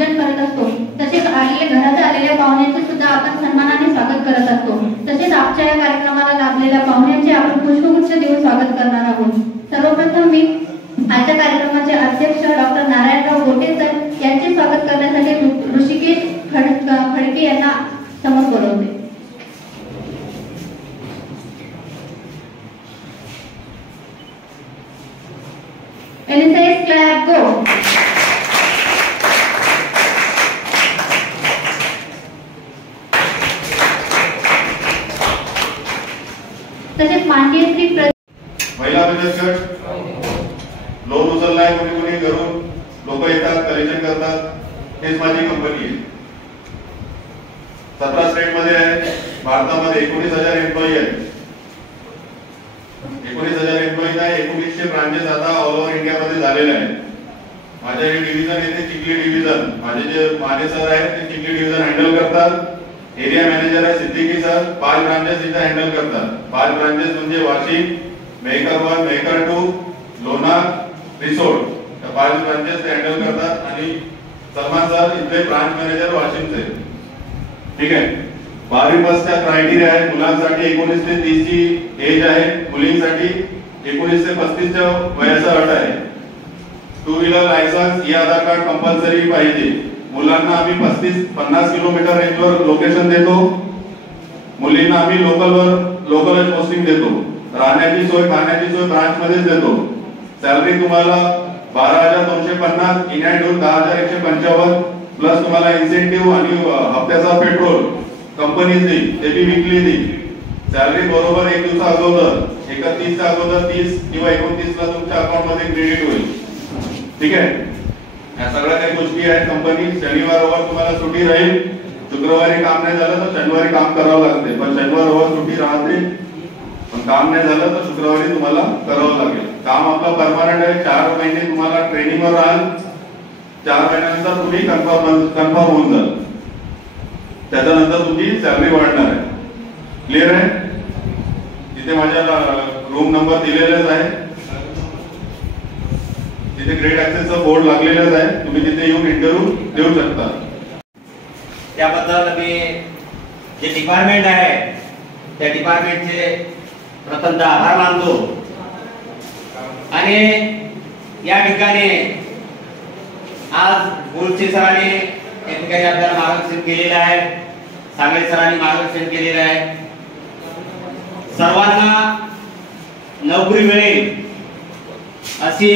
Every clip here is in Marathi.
पूजन करत असतो। तसेच घरात आलेल्या पाहुण्यांचे सुद्धा आपण सन्मानाने स्वागत करत असतो। तसेच आजच्या या कार्यक्रमाला लाभलेल्या पाहुण्यांचे आपण पुष्पगुच्छ देऊन स्वागत करणार आहोत। सर्वप्रथम मी आजच्या कार्यक्रमाचे अध्यक्ष डॉक्टर नारायणराव गोटे सर यांचे स्वागत करण्यासाठी ऋषिकेश खडके यांना समोर बोलवते। LSS clap go। तसेच माननीय श्री महिला बचत गट लोन उचललाय, कोणी घरून लोक येतात, कलेक्शन करतात। हेच माझी कंपनी आहे। 17 स्टेट मध्ये आहे। भारतामध्ये 19,000 एम्प्लॉई आहेत। 19,000 एम्प्लॉईज आहे। 1900 ब्रांचेस आता ऑल ओव्हर इंडिया मध्ये झालेले आहेत। माझे हे डिव्हिजन येते चिखली डिव्हिजन। माझे जे माने सर आहेत ते चिखली डिव्हिजन हँडल करतात। एरिया मॅनेजर आहे सिद्दीकी सर, 5 ब्रांचेस इथे हँडल करतात। 5 ब्रांचेस म्हणजे वाशिम, मेहकर 1, मेहकर 2, लोणार, रिसोड, या 5 ब्रांचेस ते हँडल करतात। आणि सलमान सर इथले ब्रांच मॅनेजर वाशिमचे। ठीक आहे। 12वी पासचा क्रायटेरिया आहे। मुलांसाठी 19 ते 30 ची एज आहे, मुलींसाठी 19 ते 35 च्या वयाचा अट आहे। 2 व्हीलर लायसन्स, ई आधार कार्ड कंपल्सरी पाहिजे। मुलांना आम्ही 35-50 किलोमीटर रेंजवर लोकेशन देतो। मुलींना आम्ही लोकल पोस्टिंग देतो। राहण्याची सोय, खाण्याची सोय ब्रांच मध्येच देतो। सॅलरी तुम्हाला 12,250, इनहँड 10,155 प्लस तुम्हाला इन्सेंटिव्ह आणि हप्त्याचा पेट्रोल कंपनीच देईल, ते बी विकली देईल। सॅलरी बरोबर 1 दिवसा अगोदर 31 च्या अगोदर 30 किंवा 29 ला तुमच्या अकाउंट मध्ये क्रेडिट होईल। ठीक आहे। या सगळ्या काही गोष्टी आहेत। कंपनी शनिवार रविवार तुम्हाला सुट्टी राहील। शुक्रवारी काम नाही झालं तर शनिवारी काम करावं लागते, पण शनिवार रविवार सुट्टी राहते। पण काम नाही झालं तर शुक्रवारी तुम्हाला करावं लागेल। काम आपलं परमनंट आहे। 4 महिने तुम्हाला ट्रेनिंगवर राहाल। 4 महिन्यानंतर तुम्ही कन्फर्म होऊन जाल। त्याच्यानंतर तुमची सॅलरी वाढणार आहे। क्लिअर आहे। तिथे माझ्या रूम नंबर दिलेलाच आहे। तिथे ग्रेड ऍक्सेसचा बोर्ड लागलेलाच आहे। तुम्ही तिथे येऊन इंटरव्ह्यू देऊ शकता। त्याबद्दल मी जे डिपार्टमेंट आहे त्या डिपार्टमेंटचे प्रथमतः आभार मानतो। आणि या ठिकाणी आज गोलचे सरांनी या ठिकाणी आपल्याला मार्गदर्शन केलेलं आहे, सांगळे सरांनी मार्गदर्शन केलेलं आहे। सर्वांना नोकरी मिळेल अशी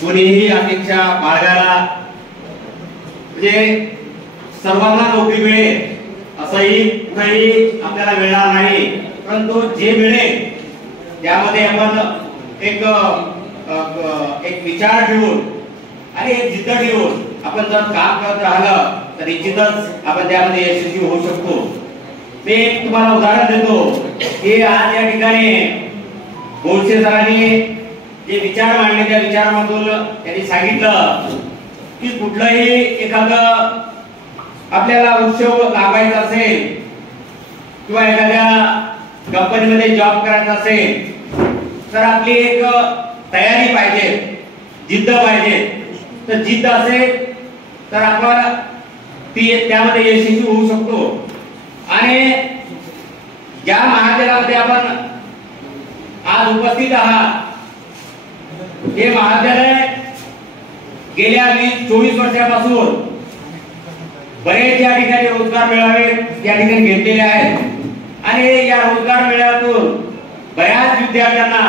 कोणीही अपेक्षा बाळगायला, म्हणजे सर्वांना नोकरी मिळेल असंही कुठेही आपल्याला मिळणार नाही। परंतु जे मिळेल त्यामध्ये आपण एक विचार ठेवून आणि एक जिद्द ठेवून आपण जर काम करत राहिलं तर निश्चितच आपण त्यामध्ये यशस्वी होऊ शकतो। मी एक तुम्हाला उदाहरण देतो की आज या ठिकाणी गोडसे सरांनी जे विचार मांडले त्या विचारामधून त्यांनी सांगितलं की कुठलंही एखादं आपल्याला उत्सव लाभायचा असेल किंवा एखाद्या कंपनीमध्ये जॉब करायचा असेल तर आपली एक तयारी पाहिजे, जिद्द पाहिजे। तर जिद्द असेल तर आपण त्यामध्ये यशस्वी होऊ शकतो। आणि ज्या महाविद्यालयामध्ये आपण आज उपस्थित आहात हे महाविद्यालय गेल्या 20-24 वर्षापासून बरेच या ठिकाणी रोजगार मेळावे या ठिकाणी घेतलेले आहेत। आणि या रोजगार मेळाव्यातून बऱ्याच विद्यार्थ्यांना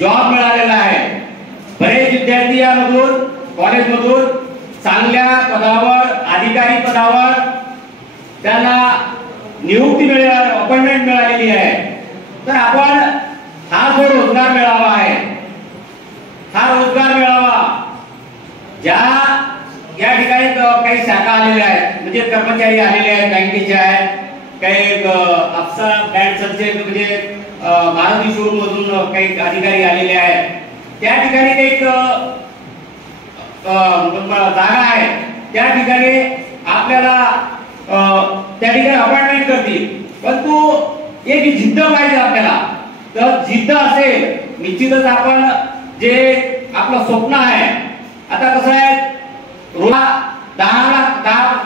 जॉब मिळालेला आहे। बरेच विद्यार्थी यामधून कॉलेजमधून चांगल्या पदावर, अधिकारी पदावर त्यांना नियुक्ती मिळाली, अपॉइंटमेंट मिळालेली आहे। तर आपण हा जो रोजगार मेळावा आहे, हा रोजगार मेळावा ज्या या ठिकाणी काही शाखा आलेल्या आहेत, म्हणजे कर्मचारी आलेले आहेत, बँकेचे आहेत, काही अफसा बँकचे म्हणजे मारुती शोरूम मधून काही अधिकारी आलेले आहेत। त्या ठिकाणी एक जागा आहे, त्या ठिकाणी आपल्याला त्या ठिकाणी अपॉइंटमेंट करतील। परंतु एक जिद्द पाहिजे आपल्याला। तर जिद्द असेल निश्चितच आपण जे आपलं स्वप्न आहे, आता कसं आहे दहा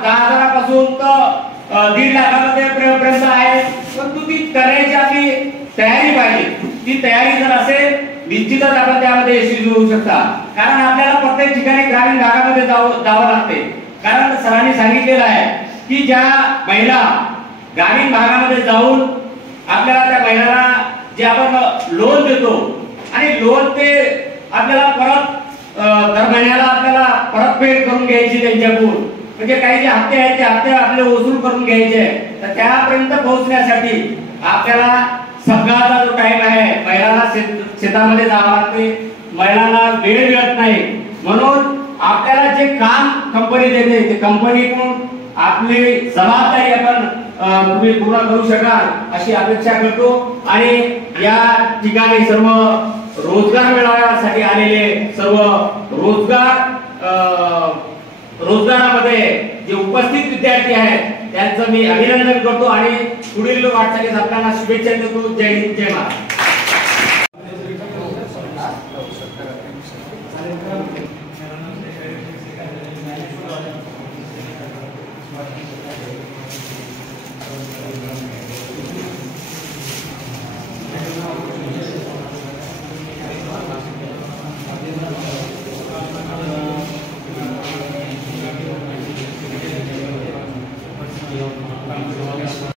हजारापासून तर 1.5 लाखामध्ये पर्यंत आहे. परंतु ती करण्याची आपली तयारी पाहिजे. ती तयारी जर असेल निश्चितच आपण त्यामध्ये यशस्वी होऊ शकता. कारण आपल्याला प्रत्येक ठिकाणी ग्रामीण भागामध्ये जावं लागते. कारण सरांनी सांगितलेलं आहे की ज्या महिला ग्रामीण भागामध्ये जाऊन आपल्याला त्या महिलांना जे आपण लोन देतो आणि लोन ते आपल्याला परत दर महिन्याला आपल्याला परतफेड करून घ्यायची त्यांच्याकडून, म्हणजे काही जे हप्ते आहेत ते हप्ते आपले वसूल करून घ्यायचे. तर त्यापर्यंत पोहोचण्यासाठी आपल्याला सगळाचा जो टाइम आहे, महिलांना शेतामध्ये जावं लागते, महिलांना वेळ मिळत नाही. म्हणून आपल्याला जे काम कंपनी देते ते कंपनीकडून आपली जबाबदारी आपण तुम्ही पूर्ण करू शकाल अशी अपेक्षा करतो. आणि या ठिकाणी सर्व रोजगार मिळवण्यासाठी आलेले सर्व रोजगारामध्ये जे उपस्थित विद्यार्थी आहेत त्यांचं मी अभिनंदन करतो आणि पुढील वाटचालीस आपल्याला शुभेच्छा देतो. जय हिंद, जय महाराष्ट्र. Thank you.